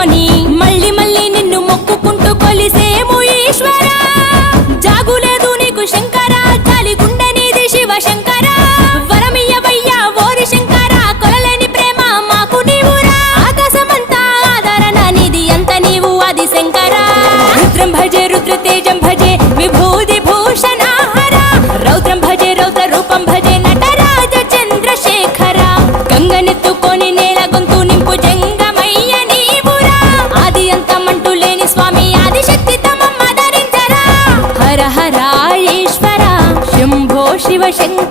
పెట్టుకొని మళ్ళీ మళ్ళీ నిన్ను మొక్కుకుంటూ కొలిసేము ఈశ్వర. జాగులేదు నీకు శంకర, జాలి గుండె నీది శివ శంకర. వరమియ్యవయ్యా ఓరి శంకర, కొలలేని ప్రేమ మాకు నీవురా. ఆకాశమంతా ఆదరణ నీది, అంత నీవు ఆది శంకర. రుద్రం భజే రుద్ర తేజం భజే విభూది భూషణ హర. రౌద్రం భజే రౌద్ర రూపం భజే నటరాజ చంద్రశేఖర. గంగనెత్తుకొని నేల గొంతు నింపు జంగమయ్య నీవురా. ఆది అంతమంటూ లేని స్వామి ఆదిశక్తి తమమ్మ ధరించరా. హర హర ఈశ్వర శంభో శివ శంకర.